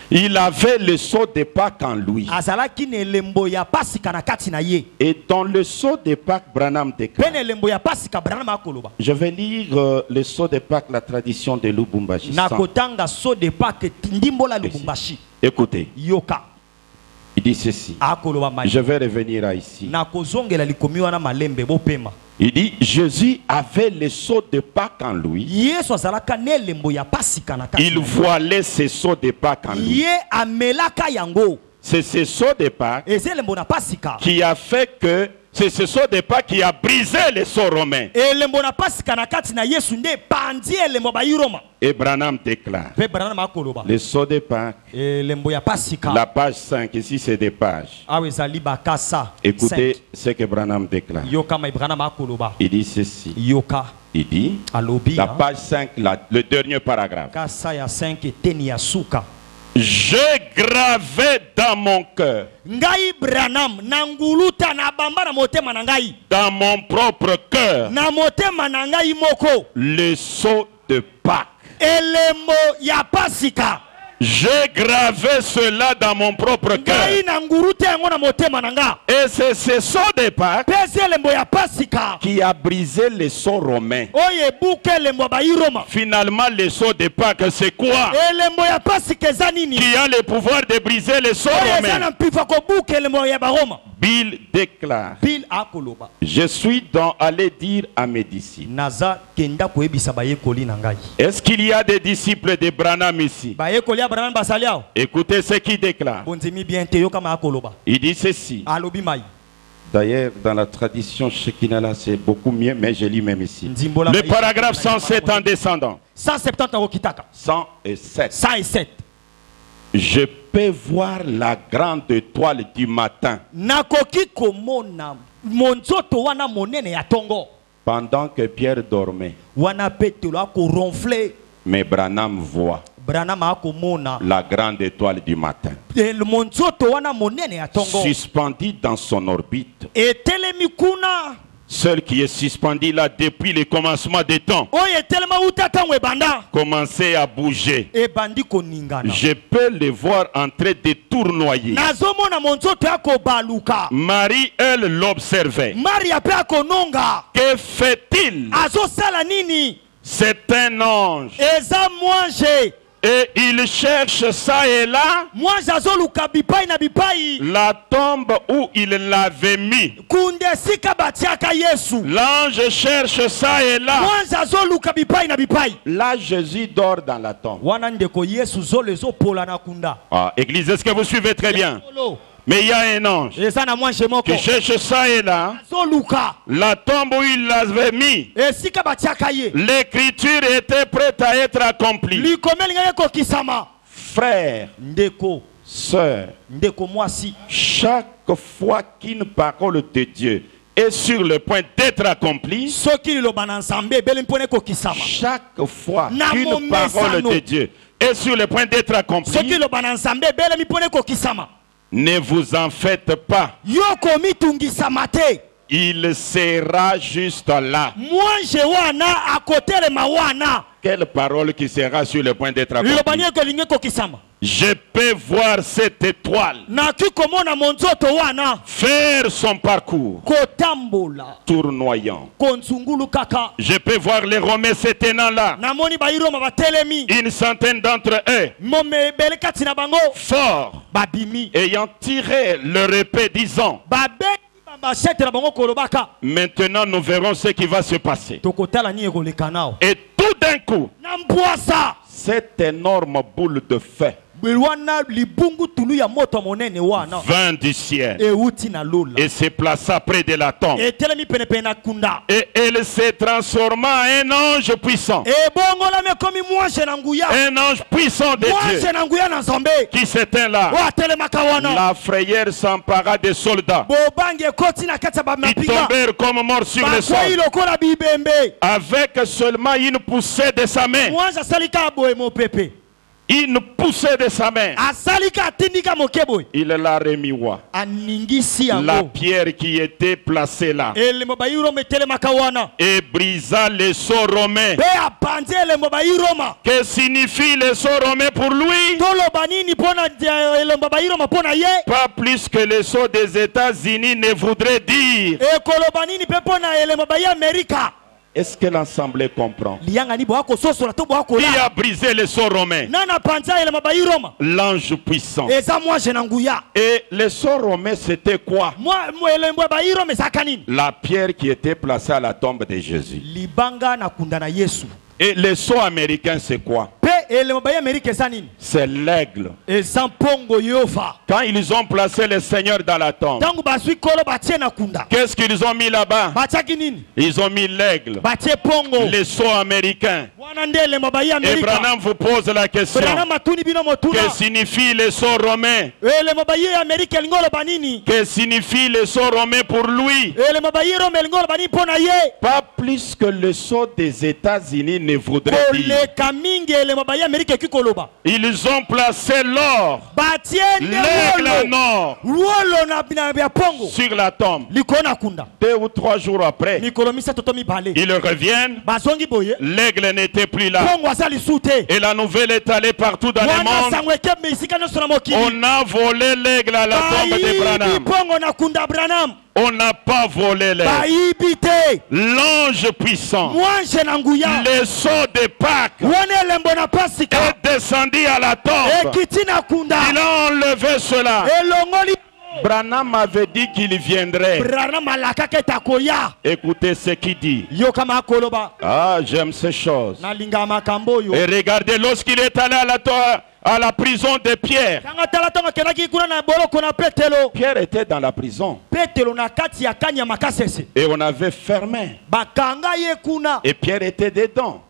Il avait le sceau de Pâques en lui. azalaki na elembo ya pasika na kati na ye Et dans le sceau de Pâques, Branham pe déclare. na elembo ya pasika Branham akoloba Je vais lire le sceau de Pâques, la tradition de Lubumbashi. na kotanga so de Pâques ndimbola Lubumbashi Écoutez, yoka il dit ceci. akoloba mai Je vais revenir à ici. na kozongela likomi wana malembe bopema Il dit, Jésus avait le sceau de Pâques en lui. Yesu azalaka na elembo ya pasika na kati Il na ye. voilait ce sceau de Pâques en lui. ye amelaka yango C'est ce sceau de Pâques eza elembo na pasika qui a fait que c'est ce sceau de Pâques qui a brisé les sceaux romains. elembo na pasika na kati na Yesu nde pandi elembo bayiroma Et Branham déclare, pe Branham akoloba le sceau de Pâques, elembo ya pasika la page 5, ici c'est des pages. awa ezali bakasa Écoutez 5. ce que Branham déclare. yoka mai Branham akoloba Il dit ceci. yoka Il dit, alobi la page 5, le dernier paragraphe. kasa ya 5 eteni ya suka J'ai gravé dans mon cœur, ngai Branham na nguluta na bamba na motema na ngai dans mon propre cœur, na motema na ngai moko le sceau de Pâques. elembo ya pasika J'ai gravé cela dans mon propre ngai cœur. na nguruta yango na motema na nga Et c'est ce sceau de Pâques pesi elembo ya pasika qui a brisé les sceaux romains. oyo ebuka elembo ya bayiroma Finalement, le sceau de Pâques, c'est quoi? elembo ya pasika eza nini Qui a le pouvoir de briser les sceaux oyo eza romains? na mpifa kobuka elembo ya baroma Bill déclare, pile akoloba je suis donc allé dire à mes disciples. naza kenda koyebisa bayekoli na ngai Est-ce qu'il y a des disciples de Branham ici? bayekoli ya Branham basali awa Écoutez ce qu'il déclare. bonzemi bien te yokama akoloba Il dit ceci. alobi mai D'ailleurs, dans la tradition Shekinah, c'est beaucoup mieux, mais je lis même ici. ndimbola Le paragraphe 107 en descendant. 170 akokitaka 107. 107 Je peux voir la grande étoile du matin nakoki komona monzoto wana monene ya tongo pendant que Pierre dormait. wana petelo akoronfle Mais Branham voit Branham akomona la grande étoile du matin monzoto wana monene ya tongo suspendue dans son orbite. etelemi kuna Celle qui est suspendue là depuis le commencement des temps oyo etelema uta ntango ebanda commençait à bouger. ebandi koningana Je peux le voir en train de tournoyer. nazomona monzoto akobaluka Marie, elle, l'observait. maria mpe akononga Que fait-il? azosala nini C'est un ange. eza mwange Et il cherche ça et là mwange azoluka bipai na bipai la tombe où il l'avait mis. kunde esika batiaka Yesu L'ange cherche ça et là. mwange azoluka bipai na bipai Là, Jésus dort dans la tombe. wana ndeko Yesu zolo ezopola na kunda Ah, église, est-ce que vous suivez très bien? Mais il y a un ange eza na mwanche moko qui cherche ça et là. azoluka La tombe où il l'avait mis, esika batiaka ye l'écriture était prête à être accomplie. likomeli ngai ekokisama. Frère, Ndeko sœur, ndeko mwasi, chaque fois qu'une parole de Dieu est sur le point d'être accomplie, soki liloba na nzambe ebeli mpona ekokisama. chaque fois Na qu'une momesano. parole de Dieu est sur le point d'être soki accomplie, liloba na nzambe ebelemi mpona ekokisama. ne vous en faites pas. Yo komitungisama te. Il sera juste là. Mwanche wana akotelema wana Quelle parole qui sera sur le point d'être liloba accomplie? ni ekolingi ekokisama. Je peux voir cette étoile Naki komona monzoto wana faire son parcours kotambola tournoyant. konzungulu kaka. Je peux voir les Romains se tenant là, Namoni bairoma batelemi une centaine d'entre eux, mome ebele kati na bango forts, babimi ayant tiré leur épée, disant, babeki bambashete na bango kolobaka maintenant nous verrons ce qui va se passer. tokotala ni ekoleka nao. Et tout d'un coup, Na mpwasa cette énorme boule de feu wana libungu tulu ya moto monene wana vint du ciel euti na lola et se plaça près de la tombe. etelemi penepene na kunda Et elle se transforma en un ange puissant. ebongolami ekomi mwashe na nguya Un ange puissant de Dieu mwashe na nguya na nzambe qui s'éteint là. oyo atelemaka wana. La frayeur s'empara des soldats. bobangi ekoti na kati ya Ils bamapinga tombèrent comme morts sur le sol. bakwei lokola bibembe. Avec seulement une poussée de sa main. mwashe asalika boye mopepe Une poussée de sa main. asalika atindika moke boye Il l'a remis wa. aningisi La yango pierre qui était placée là. elembo bairoma etelemaka wana Et brisa le sceau romain. mpe apanzi elembo bairoma. Que signifie le sceau romain pour lui? toloba nini mpona elembo bairoma mpona ye Pas plus que le sceau des États-Unis ne voudrait dire. ekoloba nini mpe mpona elembo baye amerika. Est-ce que l'Assemblée comprend? liyanga ni boya kososola to boya Qui kola a brisé le sceau romain? nana panza elembo bairoma L'ange puissant. eza mwashe na nguya. Et le sceau romain, c'était quoi? elembo ya bairoma ezaka nini? La pierre qui était placée à la tombe de Jésus. libanga na kunda na yesu. Et le sceau américain, c'est quoi? mpe elembo baye amerika eza nini? C'est l'aigle. eza mpongo yehova. Quand ils ont placé le Seigneur dans la tombe, ntango bazwi kolo batie na kunda qu'est-ce qu'ils ont mis là-bas? batiaki nini? Ils ont mis l'aigle, batie pongo le sceau américain. wana nde elembo baye Et amerika. Branham vous pose la question. branham atuni bino motuna Que signifie le sceau romain? elembo baye amerika elingi oloba nini? Que signifie le sceau romain pour lui? elembo baye roma elingi oloba nini mpona ye? Pas plus que le sceau des États-Unis ne voudrait dire. koleka mingi elembo baye amerika eki koloba. Ils ont placé l'or, batie nde l'aigle wolo en or, wolo na ya pongo sur la tombe. likolo na kunda. 2 ou 3 jours après, mikolo misato to mibale ils reviennent. bazongi boye L'aigle n'était plus là. pongo aza lisu te. Et la nouvelle est allée partout dans le wana monde. sango ekebe esika nyonso na mokili. On a volé l'aigle à la tombe de bayibi Branham. pongo na kunda branham. On n'a pas volé l'aigle. bayibi te. L'ange puissant, mwanche na nguya le sceau de Pâques, wana elembo na pasika est descendu à la tombe. ekiti na kunda Il a enlevé cela. elongoli. Branham avait dit qu'il viendrait. branham alakaka etakoya. Écoutez ce qu'il dit. yo kama akoloba Ah, j'aime ces choses. nalinga makambo oyo. Et regardez, lorsqu'il est allé à la prison de Pierre, tanga tala ntongo akendaki kuna na boloko na petelo. Pierre était dans la prison petelo na kati ya kanya makasese et on avait fermé. bakanga ye kuna. Et Pierre était dedans.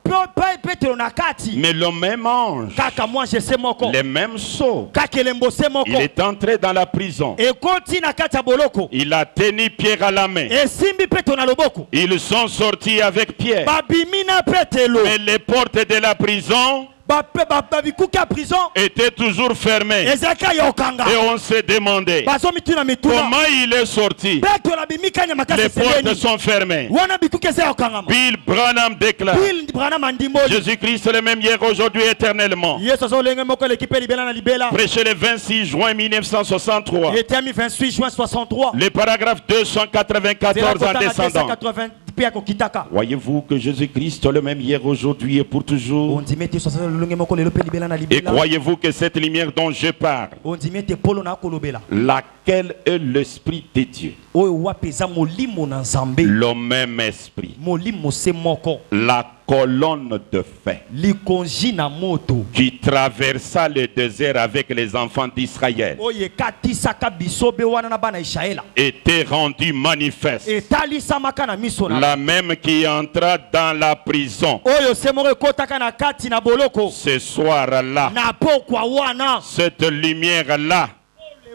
petelo na kati Mais le même ange, kaka mwanche se moko les mêmes sceaux, kaka elembo se moko il est entré dans la prison. ekoti na kati ya boloko Il a tenu Pierre à la main. esimbi petelo na loboko. Ils sont sortis avec Pierre. babimi na petelo Mais les portes de la prison babikuki ya prison étaient toujours fermées. ezalaki ayokanga. Et on se demandait bazomituna mituna comment il est sorti. petelo abimi kanya Les makasi portes sebeni sont fermées. wana bikuki eza yokangama. Bill Branham déclare, bill branham andimoli Jésus-Christ est le même hier, aujourd'hui, éternellement. yesu aza olenge moko eleki mpe libela na libela. Prêché le 26 juin 1963. etemi 28 juin 63 Le paragraphe 294 en descendant. 280 mpe akokitaka. Voyez-vous que Jésus-Christ est le même hier, aujourd'hui et pour toujours. ondimi ete yesu aza lolenge moko lelo mpe libela na Et libela. croyez-vous que cette lumière dont je parle, ondimi ete polo na akolobela laquelle est l'Esprit de Dieu, oyo wapi eza molimo na nzambe. le même Esprit, molimo se moko la colonne de feu likonzi na moto qui traversa le désert avec les enfants d'Israël oyo ekatisaka biso be wana na bana Israela était rendue manifeste. etalisamaka na miso na La même qui entra dans la prison oyo semoko ekotaka na kati na boloko ce soir-là, na pokwa wana cette lumière-là,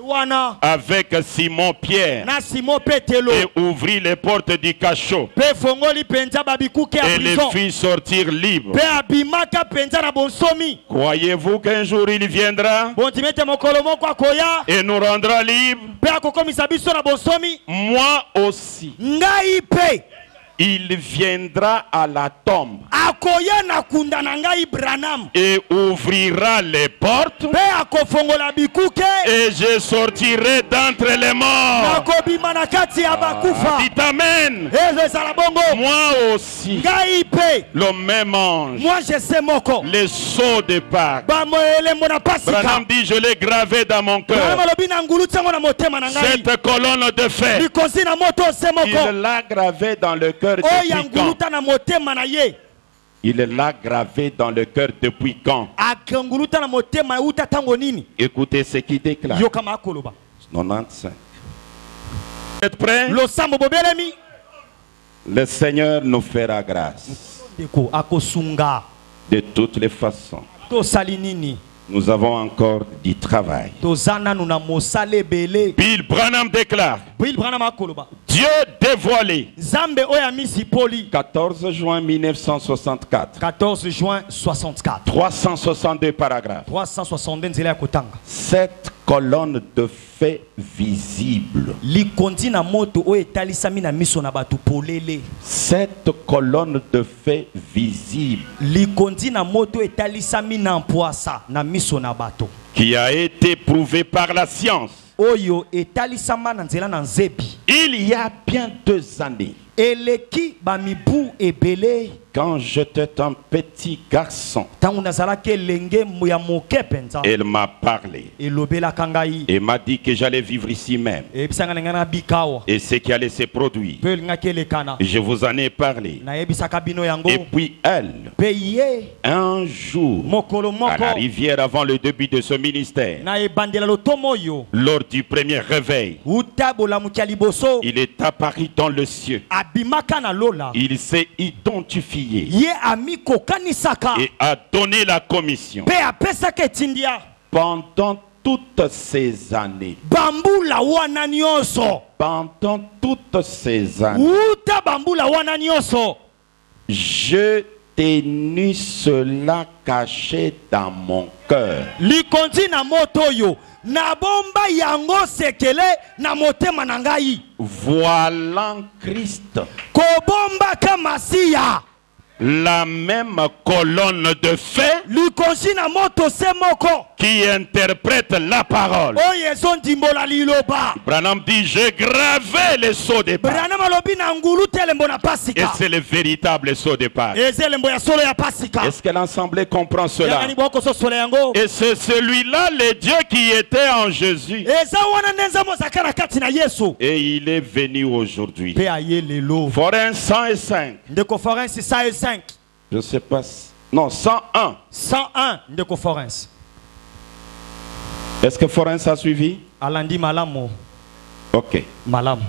wana avec Simon Pierre, na Simon Petelo et ouvrit les portes du cachot pe fongoli penza babikuke ya et les prison fit sortir libres. pe abimaka penza na bonsomi Croyez-vous qu'un jour il viendra bondimete mokolo moko akoya et nous rendra libres? pe akokomisa biso na bonsomi Moi aussi. ngai pe Il viendra à la tombe akoya na kunda na ngai Branham et ouvrira les portes pe akofongola bikuke et je sortirai d'entre les morts. nakobima na kati ya bakufa Dites amen. ezo ezala bongo Moi aussi, ngai pe le même ange, moi je sais moko les sceaux de Pâques. bamoelembo na pasika Branham dit, je l'ai gravé dans mon cœur. Branham alobi na ngulu ntango na motema na ngai Cette colonne de fer, likonzi na moto ose moko il l'a gravé dans le cœur oyo depuis quand? anguluta na motema na ye Il l'a gravé dans le cœur depuis quand? akanguluta na motema uta tango nini Écoutez ce qu'il déclare. yokama akoloba 95. Vous êtes prêts? losambo bobelemi Le Seigneur nous fera grâce. ndeko akosunga De toutes les façons, tosali nini nous avons encore du travail. toza nanu na mosala ebele Bill Branham déclare, Bill Branham akoloba Dieu dévoilé, nzambe oyo amisi poli 14 juin 1964, 14 juin 64 362 paragraphes. 362 nzela ya kotanga 7 colonnes de feu visibles. likondi na moto oyo etalisami na miso na bato polele 7 colonnes de feu visibles likondi na moto oyo etalisami na mpwasa na miso na bato qui a été prouvé par la science. oyo etalisama na nzela na nzebi Il y a bien 2 années, eleki bamibu ebele quand j'étais un petit garçon, ntango nazalaki elenge ya moke mpenza elle m'a parlé elobelaka ngai et m'a dit que j'allais vivre ici même eyebisanga na ngai na bikawa et ce qui allait se produire. mpe elingaki elekana Je vous en ai parlé. nayebisaka bino yango Et puis elle, mpe ye un jour, mokolo à moko la rivière avant le début de ce ministère, na ebandela lotomo oyo lors du premier réveil, uta bolamuki ya liboso il est apparu dans le ciel. abimaka na lola Il s'est identifié ye amikokanisaka et a donné la commission. mpe apesaka etindia Pendant toutes ces années, bambula wana nyonso pendant toutes ces années, uta bambula wana nyonso je tenu cela caché dans mon cœur. likondi na moto oyo nabomba yango sekele na motema na ngai Voilant Christ, kobombaka masiya la même colonne de feu likonzi na moto se moko qui interprète la parole. oyo ezondimbola liloba Branham dit, j'ai gravé les sceaux de Pâques. Branham alobi na ngulu te elembo na Et pasika c'est le véritable sceau de Pâques. eza elembo ya solo ya pasika Est-ce que l'Assemblée comprend cela? yakani bokososola yango Et c'est celui-là, le Dieu qui était en Jésus. eza wana nde nzambe ozalaka na kati na yesu Et il est venu aujourd'hui. mpe aye lelo Forain 105. ndeko forens 105 Je ne sais pas. Non, 101. 101 ndeko forens Est-ce que Forain a suivi? alandi malamu Ok. malamu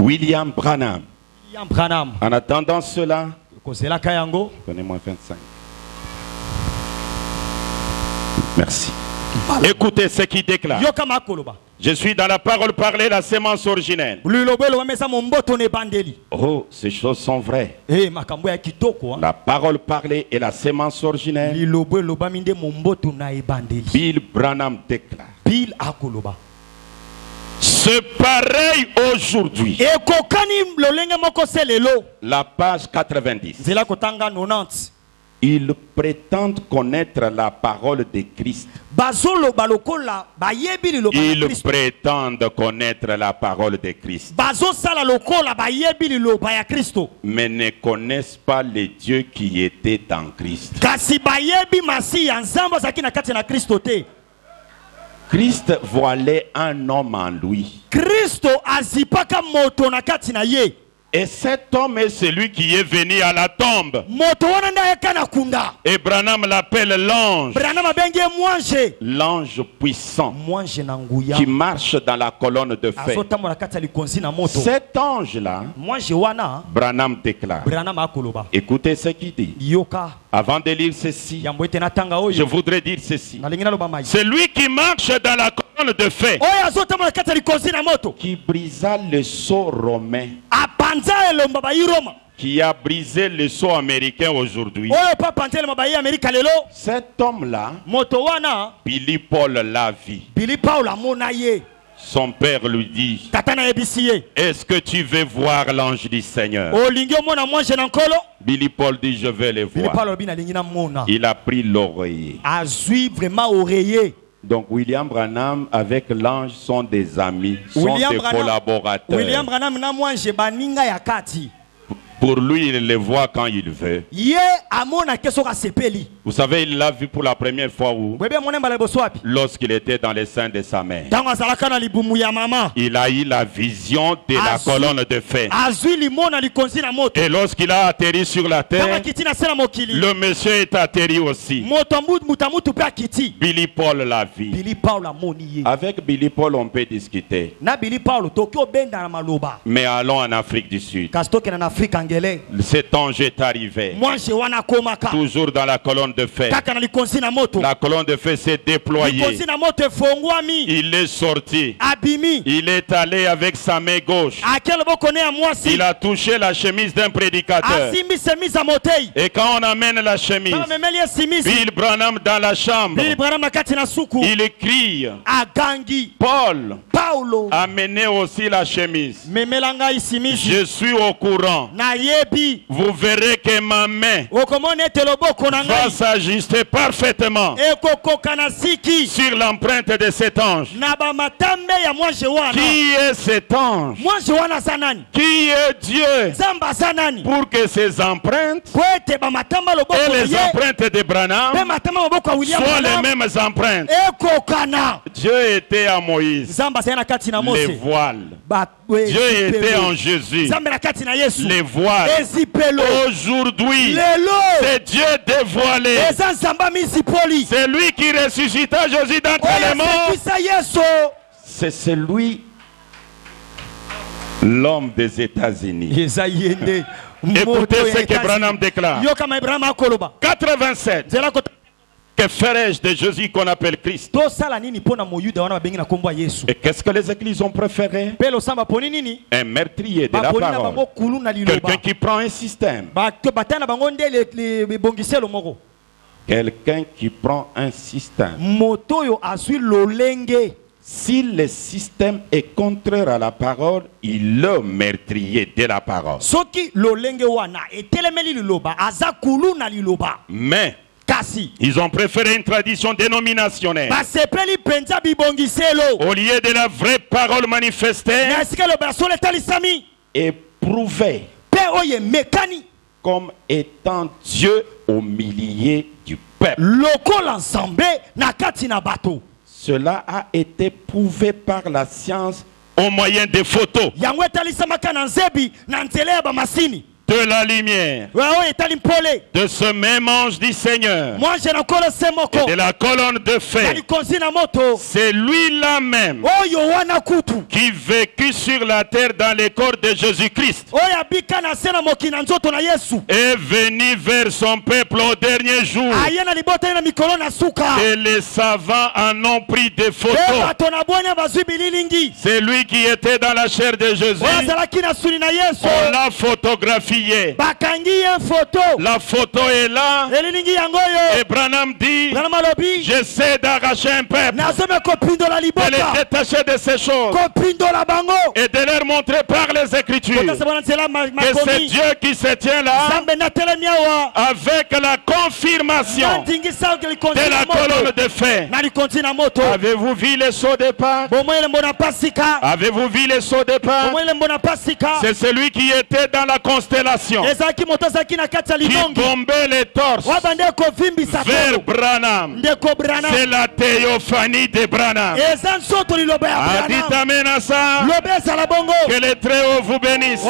William Branham. William Branham En attendant cela, kozelaka yango donnez-moi 25. Merci. Écoutez ce qu'il déclare. yoka makoloba Je suis dans la parole parlée, la sémence originelle. lilobo eloba mesa momboto na ebandeli Oh, ces choses sont vraies. makambo ya kitoko La parole parlée et la sémence originelle. lilobo elobami nde momboto na ebandeli Bill Branham déclare. Bill akoloba C'est pareil aujourd'hui. ekokani lolenge moko se lelo La page 90. nzela kotanga 90 Ils prétendent connaître la parole de Christ. bazoloba lokola bayebi liloba na Ils Kristo prétendent connaître la parole de Christ, bazosala lokola bayebi liloba ya Kristo mais ne connaissent pas le Dieu qui était en Christ. kasi bayebi masiya nzambe azalaki na kati na Kristo te Christ voilait un homme en lui. Kristo azipaka moto na kati na ye Et cet homme est celui qui est venu à la tombe. moto wana nda yeka na kunda. Et Branham l'appelle l'ange. Branham abenge mwange. L'ange puissant Mwange na nguya. qui marche dans la colonne de feu. Azotambola kati ya likonzi na moto. Cet ange-là, Mwange wana Branham déclare. Branham akoloba. Écoutez ce qu'il dit. Yoka. Avant de lire ceci, Yambo ete na tanga oyo. je voudrais dire ceci. Na lingina loba mai. C'est lui qui marche dans la colonne de feu, Oyo azotambola kati ya likonzi na moto. qui brisa le sceau romain, Apanza elomba ba Roma. qui a brisé le sceau américain aujourd'hui. Oyo pa panza elomba ba Amerika lelo. Cet homme-là, Moto wana Billy Paul l'a vu. Billy Paul amona ye. Son père lui dit, Tata na yebisi ye. est-ce que tu veux voir l'ange du Seigneur? Olingi omona mwange na nkolo. Billy Paul dit, je vais le Billy Paul voir. obi na lingi na mona. Il a pris l'oreiller. Azui vraiment oreiller. Donc William Branham avec l'ange sont des amis, sont des collaborateurs. William Branham na mwange baninga ya kati. Pour lui, il les voit quand il veut. Ye amona keso ka sepeli. Vous savez, il l'a vu pour la première fois où? Bebe mwana mbala boso wapi? Lorsqu'il était dans les seins de sa mère. Tango azalaka na libumu ya mama. Il a eu la vision de la colonne de feu. Azui limona likonzi na moto. Et lorsqu'il a atterri sur la Tango terre, kiti na sena mokili. le monsieur est atterri aussi. Moto mutamutu pe kiti. Billy Paul l'a vu. Billy Paul amoni ye. Avec Billy Paul, on peut discuter. Na Billy Paul tokyo benda na maloba. Mais allons en Afrique du Sud. Kastoke na Afrika ngele. Cet ange est arrivé. Mwange wana komaka. Toujours dans la colonne de feu. Kaka na likonzi na moto. La colonne de feu s'est déployée. Likonzi na moto efongwami. Il est sorti. Abimi. Il est allé avec sa main gauche. Akele bokone ya mwasi. Il a touché la chemise d'un prédicateur. Asimbi semisa motei. Et quand on amène la chemise, Baba memeli esimisi. Bill Branham dans la chambre, Billy Branham na kati na suku. il crie. Agangi. Paul, Paulo. amenez aussi la chemise. Memelanga isimisi. Je suis au courant. Na yebi. Vous verrez que ma main Okomone ete loboko na va ngai. s'ajuster parfaitement Ekokoka na siki. sur l'empreinte de cet ange. Na ba matambe ya mwange wana. Qui est cet ange? Mwange wana sanani. Qui est Dieu? Zamba sanani. Pour que ces empreintes Kwete ba matamba loboko et na les ye. empreintes de Branham Pe matamba loboko ya William soient les Branham. mêmes empreintes. Ekokana. Dieu était à Moïse. Zamba sana kati na Les Mose. voiles. Ba Dieu était en Jésus. Zamba na kati na Yesu. Les voiles. Ezipelo. Aujourd'hui, Lelo. c'est Dieu dévoilé. Eza nzamba misipoli. C'est lui qui ressuscita Jésus d'entre les morts. Oyesekisa Yesu. C'est celui, l'homme des États-Unis. Eza yende. Écoutez ce que Branham déclare. Yo kama Ibrahim akoloba. 87. Zela ko Que ferais-je de Jésus qu'on appelle Christ? to sala nini pona moyuda wana babengi na kombo ya Yesu. Et qu'est-ce que les églises ont préféré? Pelo samba poni nini? Un meurtrier de la Baponi na parole. bango kulu na liloba. Quelqu'un qui prend un système. Ba to batana bango nde le bongiselo moko. Quelqu'un qui prend un système. Moto yo asui lolenge. Si le système est contraire à la parole, il est meurtrier de la parole. Soki lolenge wana etelemeli liloba aza kulu na liloba. Mais Kasi ils ont préféré une tradition dénominationnelle basepeli penza bibongiselo. au lieu de la vraie parole manifestée Na esika loba sole talisami. et prouvée Pe oye mekani. comme étant Dieu au milieu du peuple. Lokola ensemble na kati na bato. Cela a été prouvé par la science au moyen des photos, Yango etalisamaka na nzebi na nzela ya bamasini. de la lumière, Wao etali mpole. de ce même ange du Seigneur, Mwange na kolo semoko. de la colonne de feu. Tali konzi na moto. C'est lui-là même Oyo wana kutu. qui vécut sur la terre dans le corps de Jésus-Christ Oya bika na sena mokina nzoto na Yesu. est venu vers son peuple au dernier jour. Ayena libota na mikolo na suka. Et les savants en ont pris des Pe photos. bato na bonya bazwi bililingi. C'est lui qui était dans la chair de Jésus. Oya zalaki na suni na Yesu. On l'a photographié. Bakangi ye photo. La photo est là. Elilingi yango yo. Et Branham dit, Branham alobi. j'essaie d'arracher un peuple, Nazome kopindola de les libota. détacher de ces choses Kopindola bango. et de leur montrer par les Écritures Kota sabana nzela que c'est makomi. Dieu qui se tient là Zambe na telemi awa. avec la confirmation Nandingisa ke likonzi de na la colonne moto. de feu. Na likonzi na moto. Avez-vous vu les sauts de Pâques? Bomoyele mbona pasika. Avez-vous vu les sauts de Pâques? Bomoyele mbona pasika. C'est celui qui était dans la constellation révélation qui bombait les torses vers Branham. C'est la théophanie de Branham. Dites amen à ça. Que les très hauts vous bénissent.